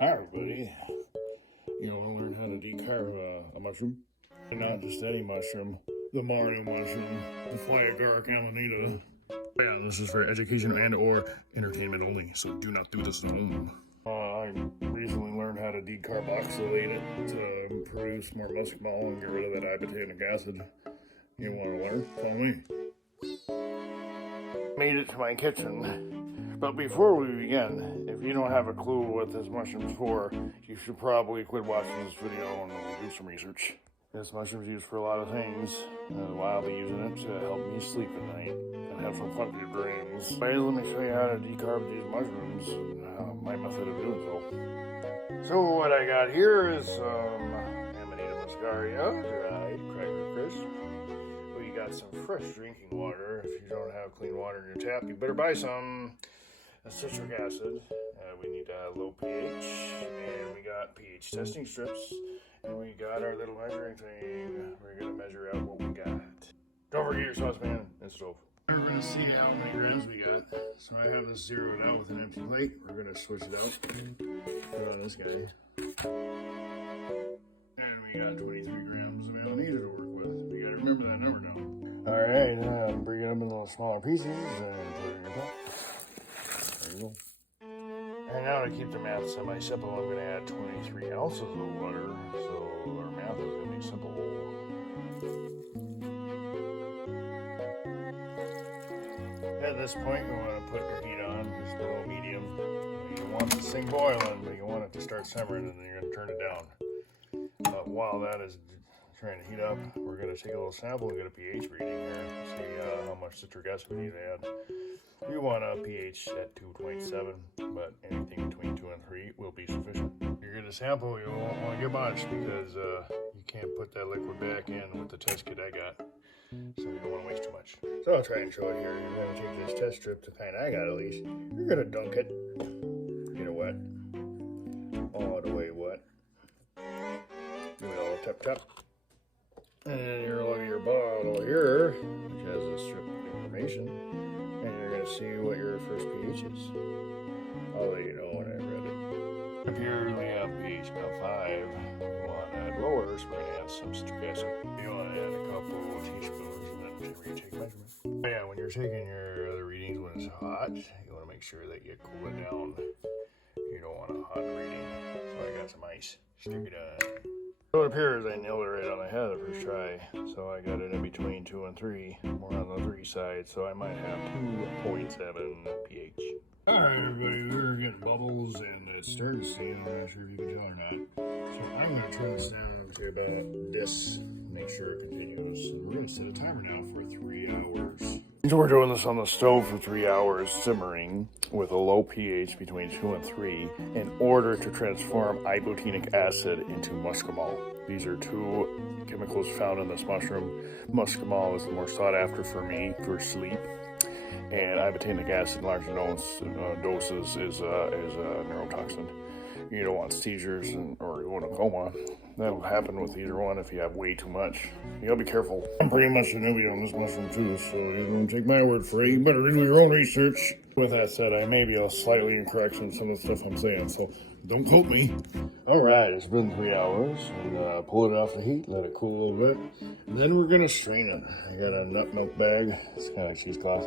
Hi everybody. You know, I learned how to decarve a mushroom. And not just any mushroom. The Mario mushroom. The fly agaric Amanita. Yeah, this is for education and or entertainment only, so do not do this at home. I recently learned how to decarboxylate it to produce more muscimol and get rid of that ibotenic acid. You want to learn? Follow me. Made it to my kitchen. But before we begin, if you don't have a clue what this mushroom's for, you should probably quit watching this video and do some research. This mushroom's used for a lot of things, while I'll be using it to help me sleep at night and have some funky dreams. Let me show you how to decarb these mushrooms and my method of doing so. So what I got here is some Amanita Muscaria, dried cracker crisp. We got some fresh drinking water. If you don't have clean water in your tap, you better buy some. Citric acid. We need low pH, and we got pH testing strips, and we got our little measuring thing. We're gonna measure out what we got. Don't forget your saucepan and stove. We're gonna see how many grams we got. So I have this zeroed out with an empty plate. We're gonna switch it out. Put it on this guy. And we got 23 grams of Amanita to work with. We gotta remember that number now. Alright, break it up into little smaller pieces and put it in your pot. There you go. And now to keep the math semi-simple, I'm going to add 23 ounces of water, so our math is going to be simple. At this point, you want to put your heat on, just a little medium. You want this thing boiling, but you want it to start simmering, and then you're going to turn it down. But while that is trying to heat up, we're going to take a little sample and get a pH reading here, see how much citric acid we need to add. We want a pH at 2.7, but anything between 2 and 3 will be sufficient. You're going to sample, you won't want to get much because you can't put that liquid back in with the test kit I got. So we don't want to waste too much. So I'll try and show it here. You're going to take this test strip, the kind I got at least. You're going to dunk it. Get it wet. All the way wet. Give it all a tap tap. And then you're going to look at your bottle here, which has a strip of information. And you're going to see what your first pH is. I'll let you know when I read it. Up here we have pH about 5. We want to add lower, so we're going to add some citric acid. You want to add a couple of teaspoons and then retake measurement. But yeah, when you're taking your other readings when it's hot, you want to make sure that you cool it down. You don't want a hot reading. So I got some ice. Stick it on. So it appears I nailed it right on the head the first try. So I got it in between 2 and 3, more on the 3 side, so I might have 2.7 pH. Alright everybody, we're getting bubbles and it's starting to steam. I'm not sure if you can tell or not. So I'm going to turn this down to about this, make sure it continues. So we're going to set a timer now for 3 hours. So we're doing this on the stove for 3 hours, simmering with a low pH between 2 and 3 in order to transform ibotenic acid into muscimol. These are 2 chemicals found in this mushroom. Muscimol is the more sought after for me for sleep, and ibotenic acid in large doses is a neurotoxin. You don't want seizures or you want a coma. That'll happen with either one if you have way too much. You gotta be careful. I'm pretty much a newbie on this mushroom too, so you don't take my word for it. You better do your own research. With that said, I may be slightly incorrect in some of the stuff I'm saying, so don't quote me. Alright, it's been 3 hours, and pull it off the heat, let it cool a little bit. And then we're gonna strain it. I got a nut milk bag. It's kind of like cheesecloth.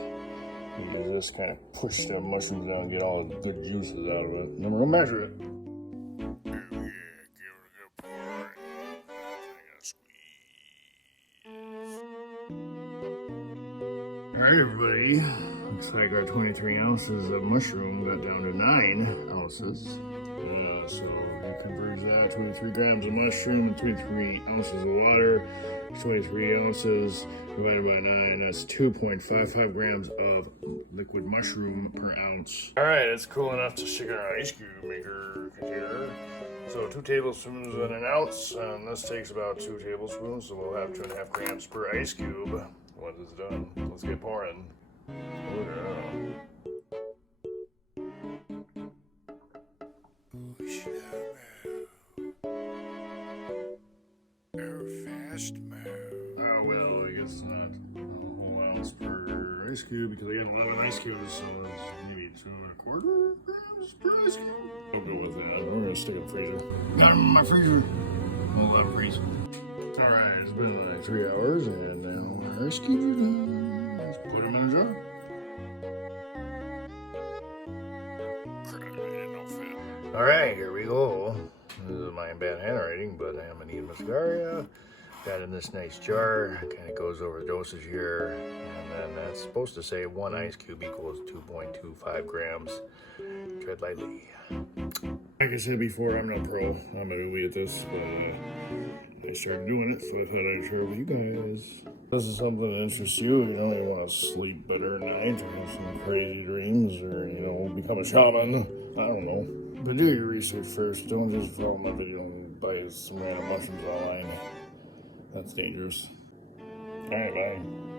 You use this, kind of push the mushrooms down and get all the good juices out of it. And then we're gonna measure it. Alright everybody, looks like our 23 ounces of mushroom got down to 9 ounces. So you convert that, 23 grams of mushroom and 23 ounces of water. 23 ounces divided by 9, that's 2.55 grams of liquid mushroom per ounce. Alright, it's cool enough to stick in our ice cube maker container. So 2 tablespoons and an ounce, and this takes about 2 tablespoons, so we'll have 2.5 grams per ice cube. Once it's done, let's get pouring. Well, I guess not a whole ounce per ice cube because I got 11 ice cubes, so it's maybe 2.25 grams per ice cube. I'll go with that. All gonna stick it in the freezer. Got them in my freezer. We'll let them freeze. Alright, it's been like 3 hours, and now our skis are done. Let's put them in a jar. Alright, here we go. This is my bad handwriting, but Amanita Muscaria. Got in this nice jar. Kind of goes over the dosage here. And then that's supposed to say 1 ice cube equals 2.25 grams. Tread lightly. Like I said before, I'm no pro. I'm a newbie at this, but I started doing it, so I thought I'd share it with you guys. This is something that interests you. You know, you want to sleep better at night, or have some crazy dreams, or, you know, become a shaman. I don't know. But do your research first. Don't just follow my video and buy some random mushrooms online. That's dangerous. Alright, bye.